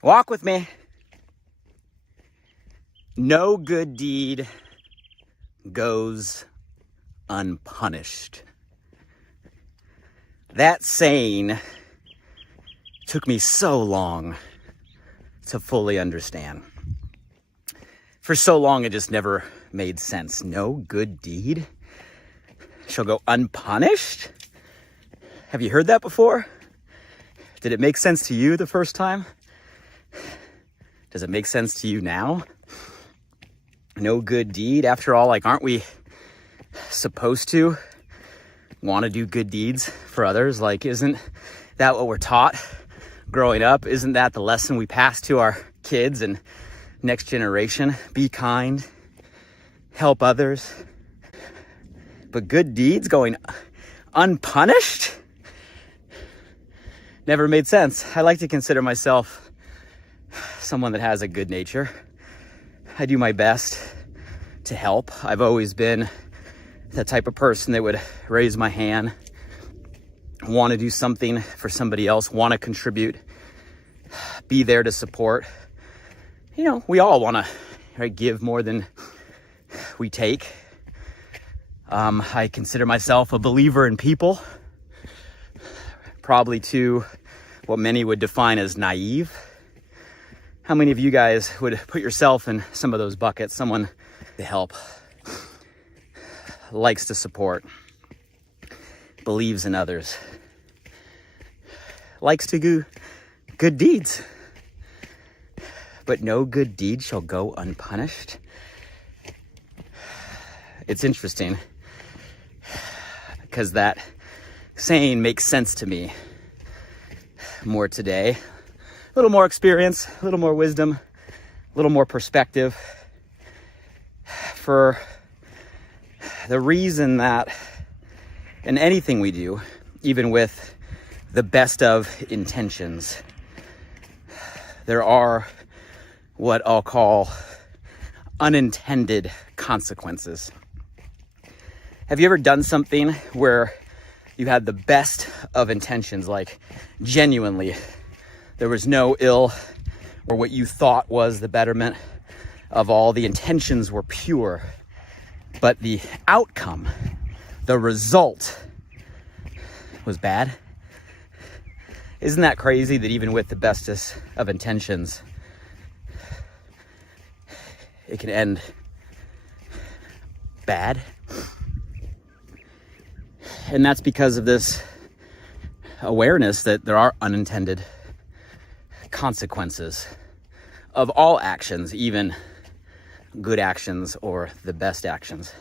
Walk with me. No good deed goes unpunished. That saying took me so long to fully understand. For so long, it just never made sense. No good deed shall go unpunished? Have you heard that before? Did it make sense to you the first time? Does it make sense to you now? No good deed? After all, aren't we supposed to want to do good deeds for others? Isn't that what we're taught growing up? Isn't that the lesson we pass to our kids and next generation? Be kind, help others. But good deeds going unpunished? Never made sense. I like to consider myself someone that has a good nature. I do my best to help. I've always been the type of person that would raise my hand, want to do something for somebody else, want to contribute, be there to support. We all want to give more than we take. I consider myself a believer in people, probably to what many would define as naive. How many of you guys would put yourself in some of those buckets? Someone to help, likes to support, believes in others, likes to do good deeds. But no good deed shall go unpunished. It's interesting because that saying makes sense to me more today. A little more experience, a little more wisdom, a little more perspective, for the reason that in anything we do, even with the best of intentions, there are what I'll call unintended consequences. Have you ever done something where you had the best of intentions, genuinely there was no ill, or what you thought was the betterment of all, the intentions were pure, but the outcome, the result was bad? Isn't that crazy that even with the bestest of intentions, it can end bad? And that's because of this awareness that there are unintended consequences of all actions, even good actions or the best actions.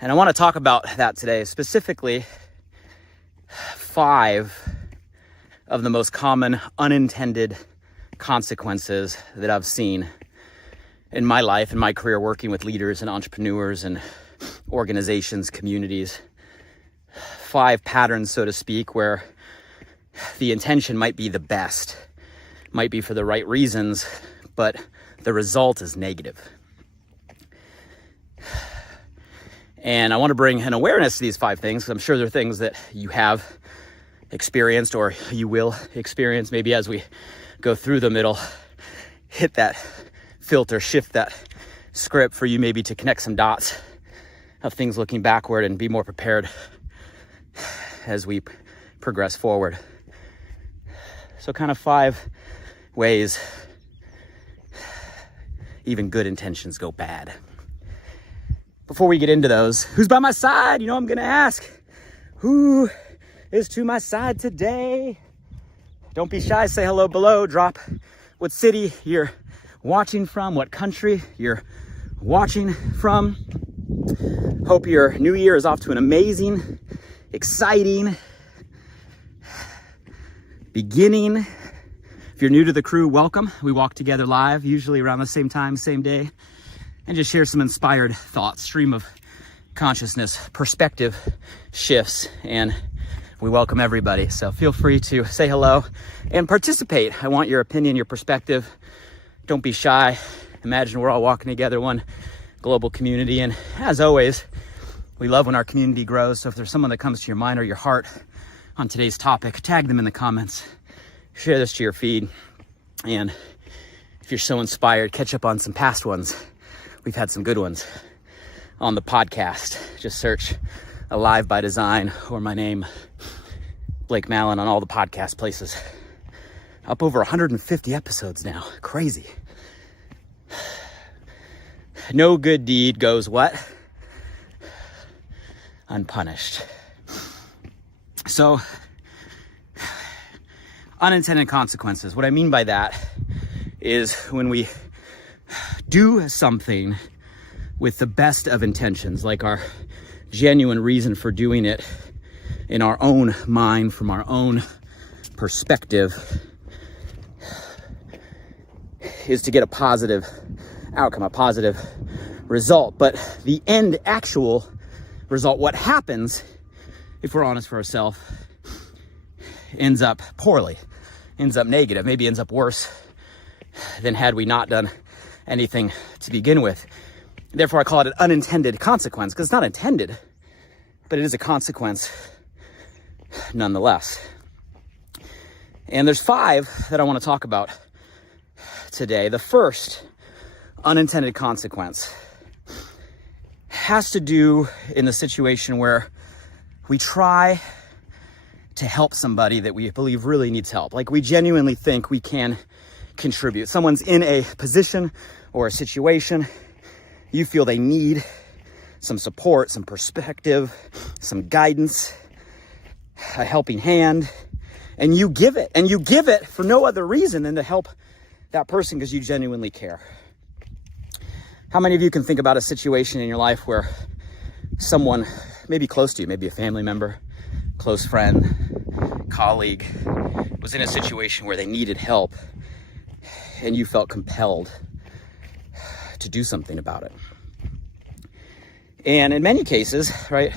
And I want to talk about that today, specifically 5 of the most common unintended consequences that I've seen in my life, in my career, working with leaders and entrepreneurs and organizations, communities. 5 patterns, so to speak, where the intention might be the best, might be for the right reasons, but the result is negative. And I want to bring an awareness to these 5 things, because I'm sure they're things that you have experienced or you will experience. Maybe as we go through them, it'll hit that filter, shift that script for you, maybe to connect some dots of things looking backward and be more prepared as we progress forward. So kind of 5 ways even good intentions go bad. Before we get into those, who's by my side? I'm going to ask, who is to my side today? Don't be shy, say hello below, drop what city you're watching from, what country you're watching from. Hope your new year is off to an amazing, exciting beginning. If you're new to the crew, welcome. We walk together live, usually around the same time, same day, and just share some inspired thoughts, stream of consciousness, perspective shifts, and we welcome everybody. So feel free to say hello and participate. I want your opinion, your perspective. Don't be shy. Imagine we're all walking together, one global community. And as always, we love when our community grows. So if there's someone that comes to your mind or your heart on today's topic, tag them in the comments. Share this to your feed. And if you're so inspired, catch up on some past ones. We've had some good ones on the podcast. Just search Alive by Design or my name, Blake Mallen, on all the podcast places. Up over 150 episodes now. Crazy. No good deed goes what? Unpunished. So, unintended consequences. What I mean by that is when we do something with the best of intentions, like our genuine reason for doing it in our own mind, from our own perspective, is to get a positive outcome, a positive result. But the end actual result, what happens, if we're honest for ourselves, ends up poorly, ends up negative, maybe ends up worse than had we not done anything to begin with. Therefore, I call it an unintended consequence, because it's not intended, but it is a consequence nonetheless. And there's 5 that I want to talk about today. The first unintended consequence has to do in the situation where we try to help somebody that we believe really needs help. Like, we genuinely think we can contribute. Someone's in a position or a situation, you feel they need some support, some perspective, some guidance, a helping hand, and you give it. And you give it for no other reason than to help that person because you genuinely care. How many of you can think about a situation in your life where someone, maybe close to you, maybe a family member, close friend, colleague, was in a situation where they needed help and you felt compelled to do something about it? And in many cases, right,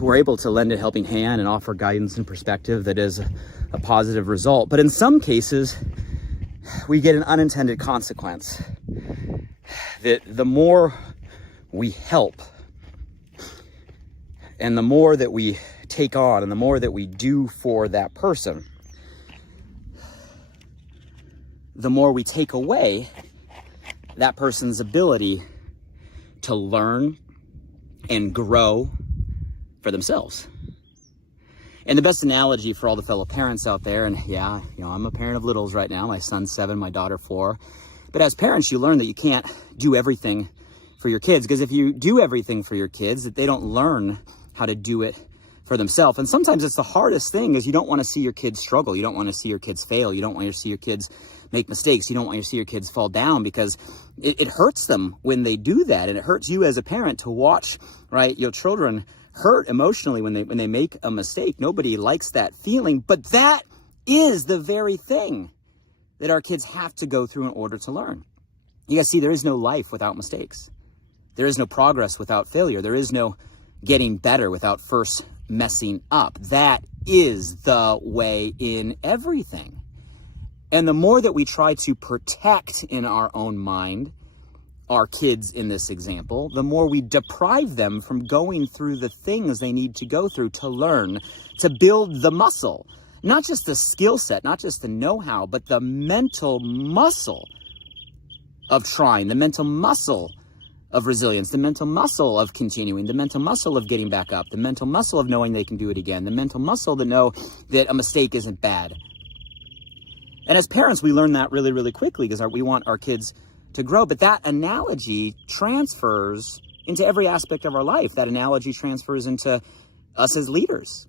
we're able to lend a helping hand and offer guidance and perspective that is a positive result. But in some cases, we get an unintended consequence that the more we help and the more that we take on and the more that we do for that person, the more we take away that person's ability to learn and grow for themselves. And the best analogy for all the fellow parents out there, and yeah, I'm a parent of littles right now. My son's 7, my daughter 4. But as parents, you learn that you can't do everything for your kids, because if you do everything for your kids, that they don't learn how to do it for themselves. And sometimes it's the hardest thing, is you don't want to see your kids struggle. You don't want to see your kids fail. You don't want to see your kids make mistakes. You don't want to see your kids fall down, because it hurts them when they do that. And it hurts you as a parent to watch, right, your children hurt emotionally when they make a mistake. Nobody likes that feeling, but that is the very thing that our kids have to go through in order to learn. You guys see, there is no life without mistakes. There is no progress without failure. There is no getting better without first messing up. That is the way in everything. And the more that we try to protect in our own mind our kids in this example, the more we deprive them from going through the things they need to go through to learn, to build the muscle. Not just the skill set, not just the know-how, but the mental muscle of trying, the mental muscle of resilience, the mental muscle of continuing, the mental muscle of getting back up, the mental muscle of knowing they can do it again, the mental muscle to know that a mistake isn't bad. And as parents, we learn that really, really quickly, because we want our kids to grow. But that analogy transfers into every aspect of our life. That analogy transfers into us as leaders.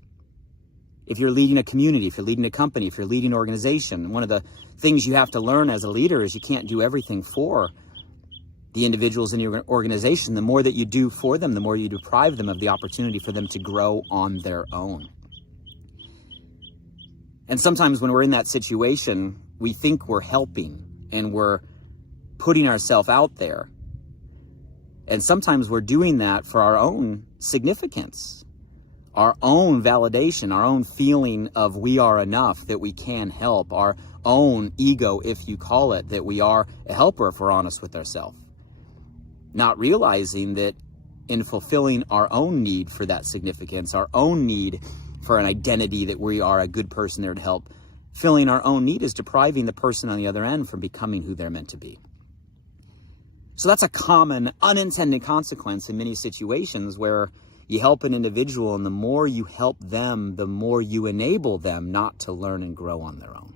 If you're leading a community, if you're leading a company, if you're leading an organization, one of the things you have to learn as a leader is you can't do everything for the individuals in your organization. The more that you do for them, the more you deprive them of the opportunity for them to grow on their own. And sometimes when we're in that situation, we think we're helping and we're putting ourselves out there. And sometimes we're doing that for our own significance, our own validation, our own feeling of we are enough, that we can help, our own ego, if you call it, that we are a helper, if we're honest with ourselves. Not realizing that in fulfilling our own need for that significance, our own need for an identity that we are a good person there to help filling our own need is depriving the person on the other end from becoming who they're meant to be. So that's a common unintended consequence in many situations where you help an individual, and the more you help them, the more you enable them not to learn and grow on their own.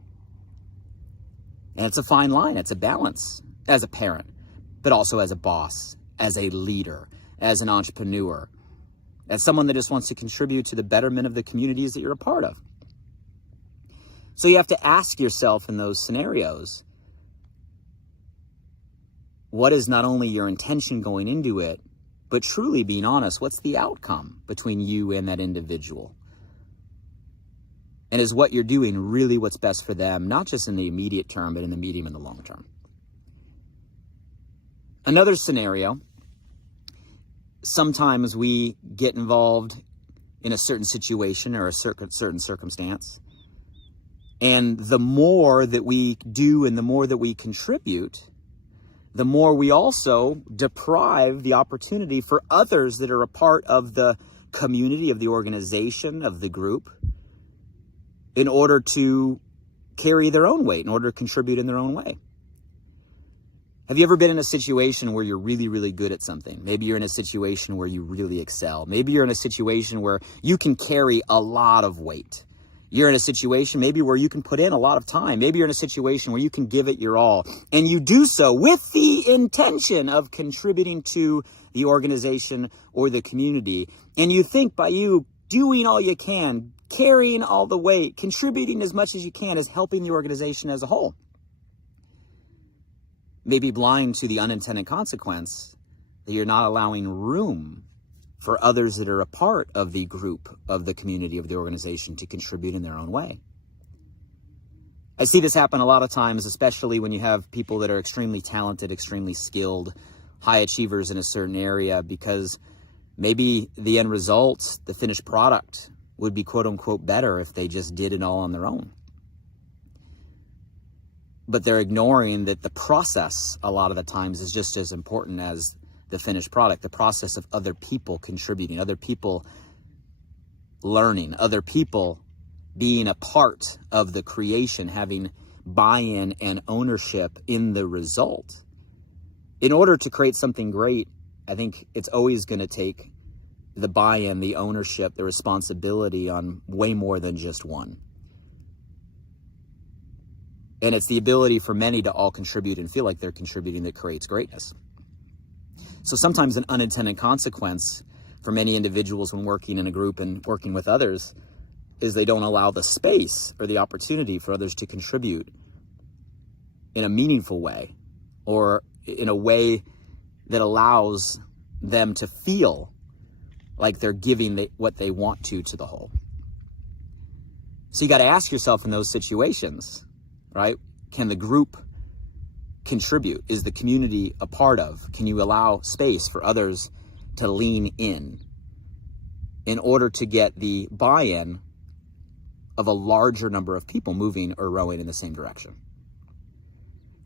And it's a fine line. It's a balance as a parent, but also as a boss, as a leader, as an entrepreneur, as someone that just wants to contribute to the betterment of the communities that you're a part of. So you have to ask yourself in those scenarios, what is not only your intention going into it, but truly being honest, what's the outcome between you and that individual? And is what you're doing really what's best for them, not just in the immediate term, but in the medium and the long term? Another scenario, sometimes we get involved in a certain situation or a certain circumstance, and the more that we do and the more that we contribute, the more we also deprive the opportunity for others that are a part of the community, of the organization, of the group, in order to carry their own weight, in order to contribute in their own way. Have you ever been in a situation where you're really, really good at something? Maybe you're in a situation where you really excel. Maybe you're in a situation where you can carry a lot of weight. You're in a situation maybe where you can put in a lot of time. Maybe you're in a situation where you can give it your all. And you do so with the intention of contributing to the organization or the community. And you think by you doing all you can, carrying all the weight, contributing as much as you can, is helping the organization as a whole. Maybe blind to the unintended consequence that you're not allowing room for others that are a part of the group, of the community, of the organization to contribute in their own way. I see this happen a lot of times, especially when you have people that are extremely talented, extremely skilled, high achievers in a certain area, because maybe the end result, the finished product, would be quote unquote better if they just did it all on their own. But they're ignoring that the process a lot of the times is just as important as the finished product, the process of other people contributing, other people learning, other people being a part of the creation, having buy-in and ownership in the result. In order to create something great, I think it's always going to take the buy-in, the ownership, the responsibility on way more than just one. And it's the ability for many to all contribute and feel like they're contributing that creates greatness. So sometimes an unintended consequence for many individuals when working in a group and working with others is they don't allow the space or the opportunity for others to contribute in a meaningful way, or in a way that allows them to feel like they're giving what they want to the whole. So you got to ask yourself in those situations, right? Can the group contribute? Is the community a part of? Can you allow space for others to lean in order to get the buy-in of a larger number of people moving or rowing in the same direction?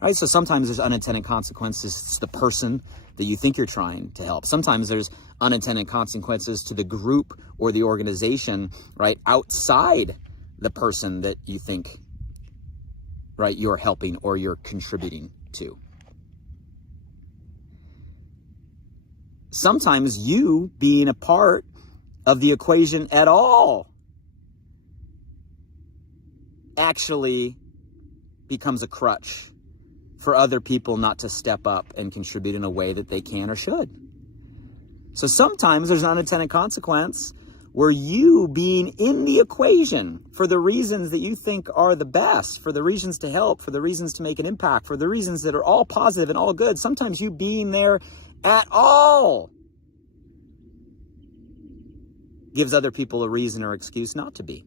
Right? So sometimes there's unintended consequences to the person that you think you're trying to help. Sometimes there's unintended consequences to the group or the organization, right, outside the person that you think, right, you're helping or you're contributing to. Sometimes you being a part of the equation at all actually becomes a crutch for other people not to step up and contribute in a way that they can or should. So sometimes there's an unintended consequence where you being in the equation for the reasons that you think are the best, for the reasons to help, for the reasons to make an impact, for the reasons that are all positive and all good, sometimes you being there at all gives other people a reason or excuse not to be.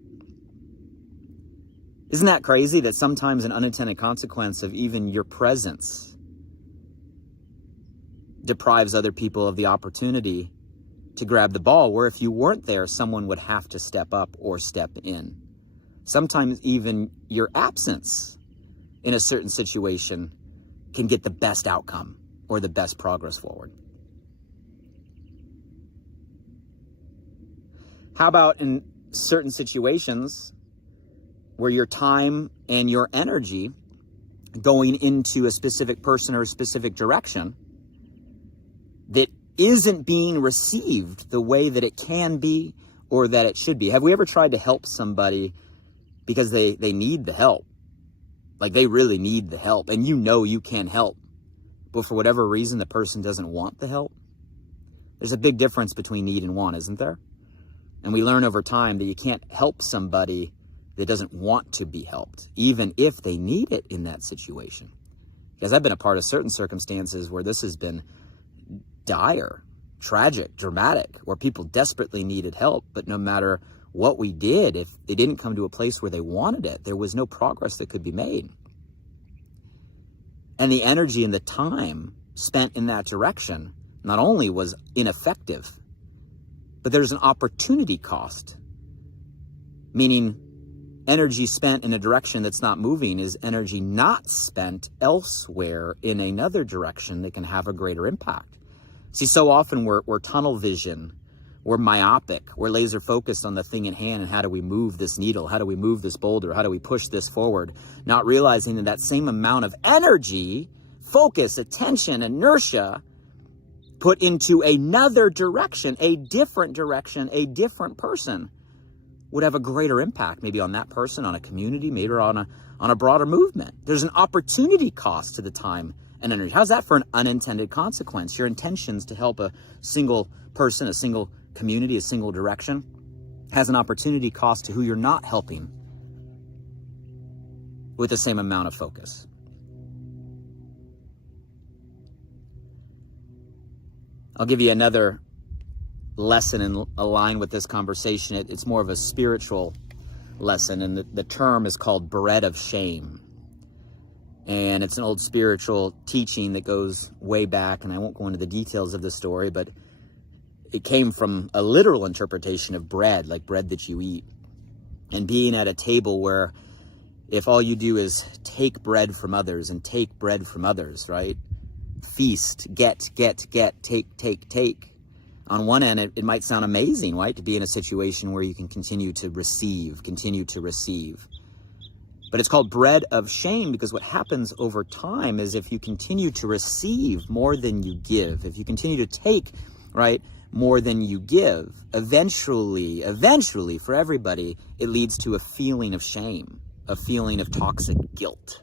Isn't that crazy that sometimes an unintended consequence of even your presence deprives other people of the opportunity to grab the ball, where if you weren't there, someone would have to step up or step in. Sometimes even your absence in a certain situation can get the best outcome or the best progress forward. How about in certain situations where your time and your energy going into a specific person or a specific direction that isn't being received the way that it can be or that it should be. Have we ever tried to help somebody because they need the help? Like they really need the help and you know you can help, but for whatever reason the person doesn't want the help? There's a big difference between need and want, isn't there? And we learn over time that you can't help somebody that doesn't want to be helped, even if they need it in that situation. Because I've been a part of certain circumstances where this has been dire, tragic, dramatic, where people desperately needed help, but no matter what we did, if they didn't come to a place where they wanted it, there was no progress that could be made. And the energy and the time spent in that direction not only was ineffective, but there's an opportunity cost, meaning energy spent in a direction that's not moving is energy not spent elsewhere in another direction that can have a greater impact. See, so often we're tunnel vision, we're myopic, we're laser focused on the thing in hand and how do we move this needle, how do we move this boulder, how do we push this forward, not realizing that that same amount of energy, focus, attention, inertia, put into another direction, a different person, would have a greater impact, maybe on that person, on a community, maybe on a broader movement. There's an opportunity cost to the time and energy. How's that for an unintended consequence? Your intentions to help a single person, a single community, a single direction, has an opportunity cost to who you're not helping with the same amount of focus. I'll give you another lesson in line with this conversation. It's more of a spiritual lesson, and the term is called bread of shame. And it's an old spiritual teaching that goes way back, and I won't go into the details of the story, but it came from a literal interpretation of bread, like bread that you eat. And being at a table where if all you do is take bread from others and take bread from others, right? Feast, get, take. On one end, it might sound amazing, right? To be in a situation where you can continue to receive. But it's called bread of shame because what happens over time is if you continue to receive more than you give, if you continue to take, right, more than you give, eventually, for everybody, it leads to a feeling of shame, a feeling of toxic guilt.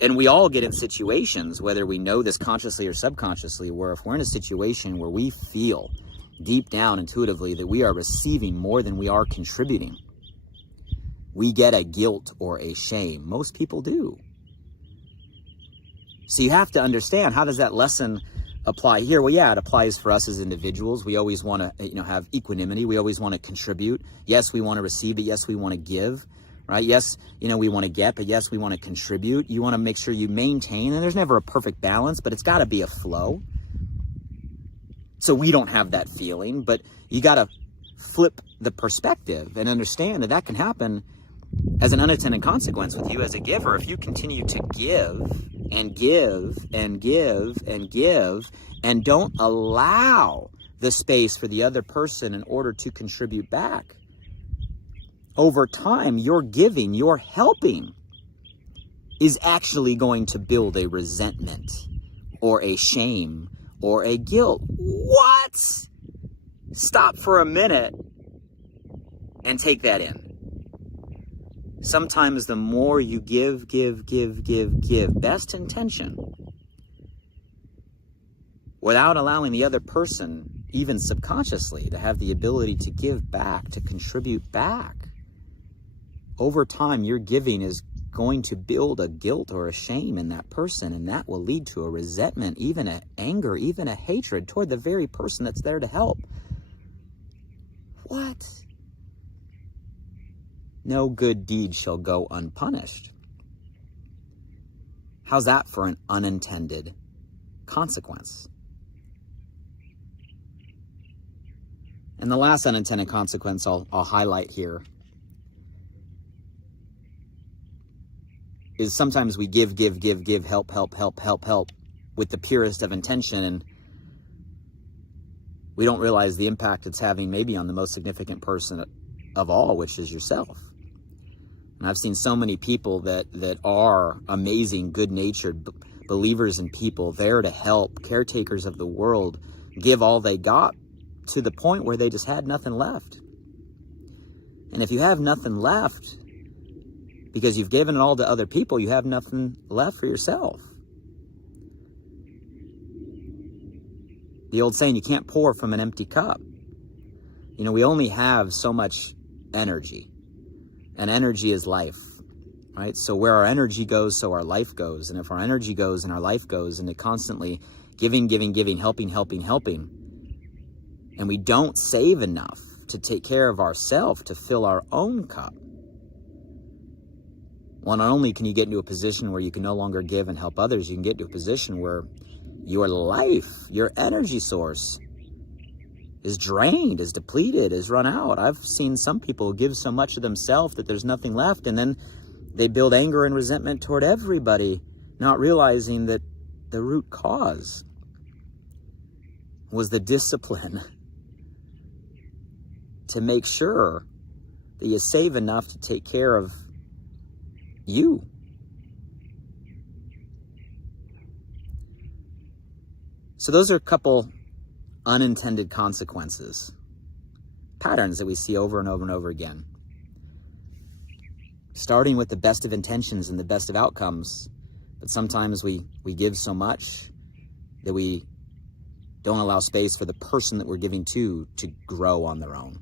And we all get in situations, whether we know this consciously or subconsciously, where if we're in a situation where we feel deep down intuitively that we are receiving more than we are contributing, we get a guilt or a shame. Most people do. So you have to understand, how does that lesson apply here? Well, yeah, it applies for us as individuals. We always want to, have equanimity. We always want to contribute. Yes, we want to receive, but yes, we want to give. Right? Yes, we want to get, but yes, we want to contribute. You want to make sure you maintain, and there's never a perfect balance, but it's got to be a flow. So we don't have that feeling, but you got to flip the perspective and understand that can happen as an unintended consequence with you as a giver. If you continue to give and give and give and give and don't allow the space for the other person in order to contribute back, over time, your giving, your helping is actually going to build a resentment or a shame or a guilt. What? Stop for a minute and take that in. Sometimes the more you give, best intention, without allowing the other person, even subconsciously, to have the ability to give back, to contribute back, over time, your giving is going to build a guilt or a shame in that person, and that will lead to a resentment, even an anger, even a hatred toward the very person that's there to help. What? No good deed shall go unpunished. How's that for an unintended consequence? And the last unintended consequence I'll highlight here is sometimes we give, help with the purest of intention, and we don't realize the impact it's having maybe on the most significant person of all, which is yourself. And I've seen so many people that are amazing, good-natured believers in people, there to help, caretakers of the world, give all they got to the point where they just had nothing left. And if you have nothing left because you've given it all to other people, you have nothing left for yourself. The old saying, you can't pour from an empty cup. You know, we only have so much energy, and energy is life, right? So where our energy goes, so our life goes. And if our energy goes and our life goes into constantly giving, helping, and we don't save enough to take care of ourselves, to fill our own cup, well, not only can you get into a position where you can no longer give and help others, you can get into a position where your life, your energy source is drained, is depleted, is run out. I've seen some people give so much of themselves that there's nothing left, and then they build anger and resentment toward everybody, not realizing that the root cause was the discipline to make sure that you save enough to take care of you. So those are a couple unintended consequences, patterns that we see over and over and over again. Starting with the best of intentions and the best of outcomes, but sometimes we give so much that we don't allow space for the person that we're giving to grow on their own.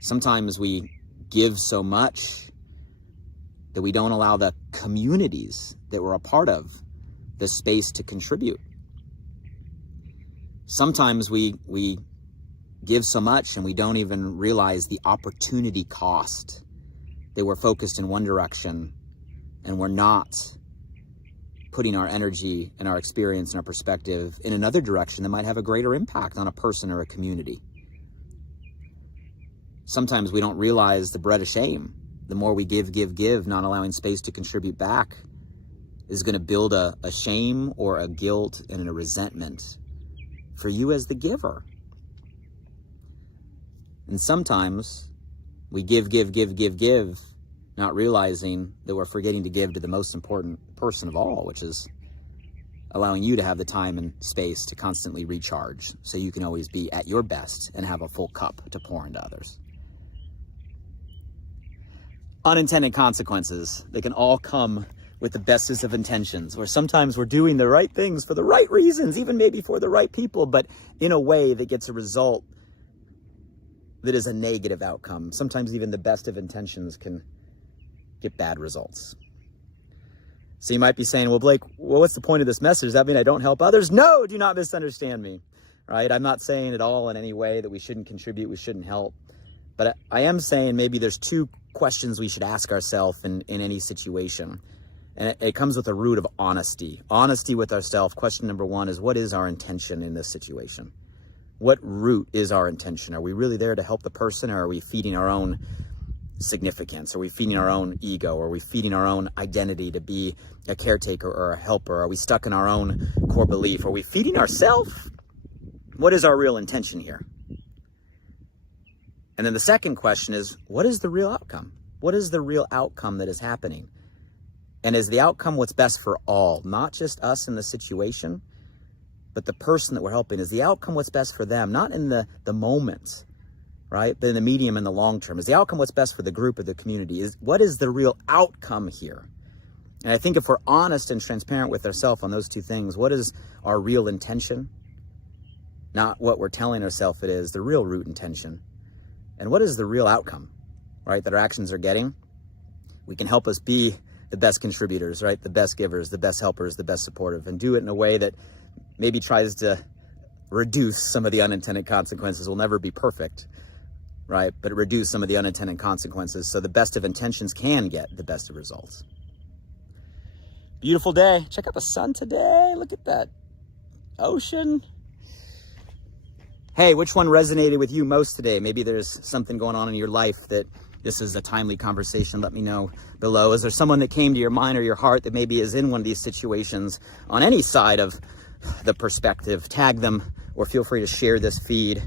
Sometimes we give so much that we don't allow the communities that we're a part of the space to contribute. Sometimes we give so much and we don't even realize the opportunity cost, that we're focused in one direction and we're not putting our energy and our experience and our perspective in another direction that might have a greater impact on a person or a community. Sometimes we don't realize the bread of shame. The more we give, not allowing space to contribute back, is going to build a shame or a guilt and a resentment for you as the giver. And sometimes we give, not realizing that we're forgetting to give to the most important person of all, which is allowing you to have the time and space to constantly recharge so you can always be at your best and have a full cup to pour into others. Unintended consequences, they can all come with the bestest of intentions, where sometimes we're doing the right things for the right reasons, even maybe for the right people, but in a way that gets a result that is a negative outcome. Sometimes even the best of intentions can get bad results. So you might be saying, well, Blake, what's the point of this message? Does that mean I don't help others? No, do not misunderstand me, right? I'm not saying at all in any way that we shouldn't contribute, we shouldn't help. But I am saying maybe there's two questions we should ask ourselves in any situation. And it comes with a root of honesty. Honesty with ourselves. Question number one is, what is our intention in this situation? What root is our intention? Are we really there to help the person, or are we feeding our own significance? Are we feeding our own ego? Are we feeding our own identity to be a caretaker or a helper? Are we stuck in our own core belief? Are we feeding ourselves? What is our real intention here? And then the second question is, what is the real outcome? What is the real outcome that is happening? And is the outcome what's best for all, not just us in the situation, but the person that we're helping? Is the outcome what's best for them, not in the moment, right? But in the medium and the long term. Is the outcome what's best for the group or the community? What is the real outcome here? And I think if we're honest and transparent with ourselves on those two things, what is our real intention? Not what we're telling ourselves it is, the real root intention. And what is the real outcome, right, that our actions are getting? We can help us be the best contributors, right? The best givers, the best helpers, the best supportive, and do it in a way that maybe tries to reduce some of the unintended consequences. We'll never be perfect, right? But reduce some of the unintended consequences so the best of intentions can get the best of results. Beautiful day. Check out the sun today. Look at that ocean. Hey, which one resonated with you most today? Maybe there's something going on in your life that this is a timely conversation. Let me know below. Is there someone that came to your mind or your heart that maybe is in one of these situations on any side of the perspective? Tag them, or feel free to share this feed.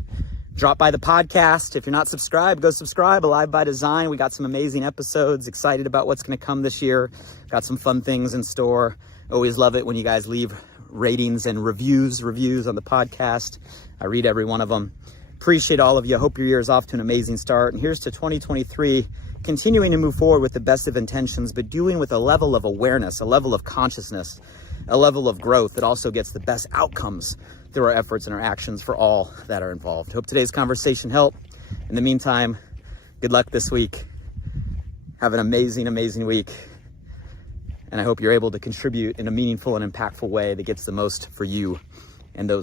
Drop by the podcast. If you're not subscribed, go subscribe. Alive by Design. We got some amazing episodes. Excited about what's going to come this year. Got some fun things in store. Always love it when you guys leave ratings and reviews on the podcast. I read every one of them. Appreciate all of you. Hope your year is off to an amazing start. And here's to 2023, continuing to move forward with the best of intentions, but doing with a level of awareness, a level of consciousness, a level of growth that also gets the best outcomes through our efforts and our actions for all that are involved. Hope today's conversation helped. In the meantime, good luck this week. Have an amazing, amazing week. And I hope you're able to contribute in a meaningful and impactful way that gets the most for you and those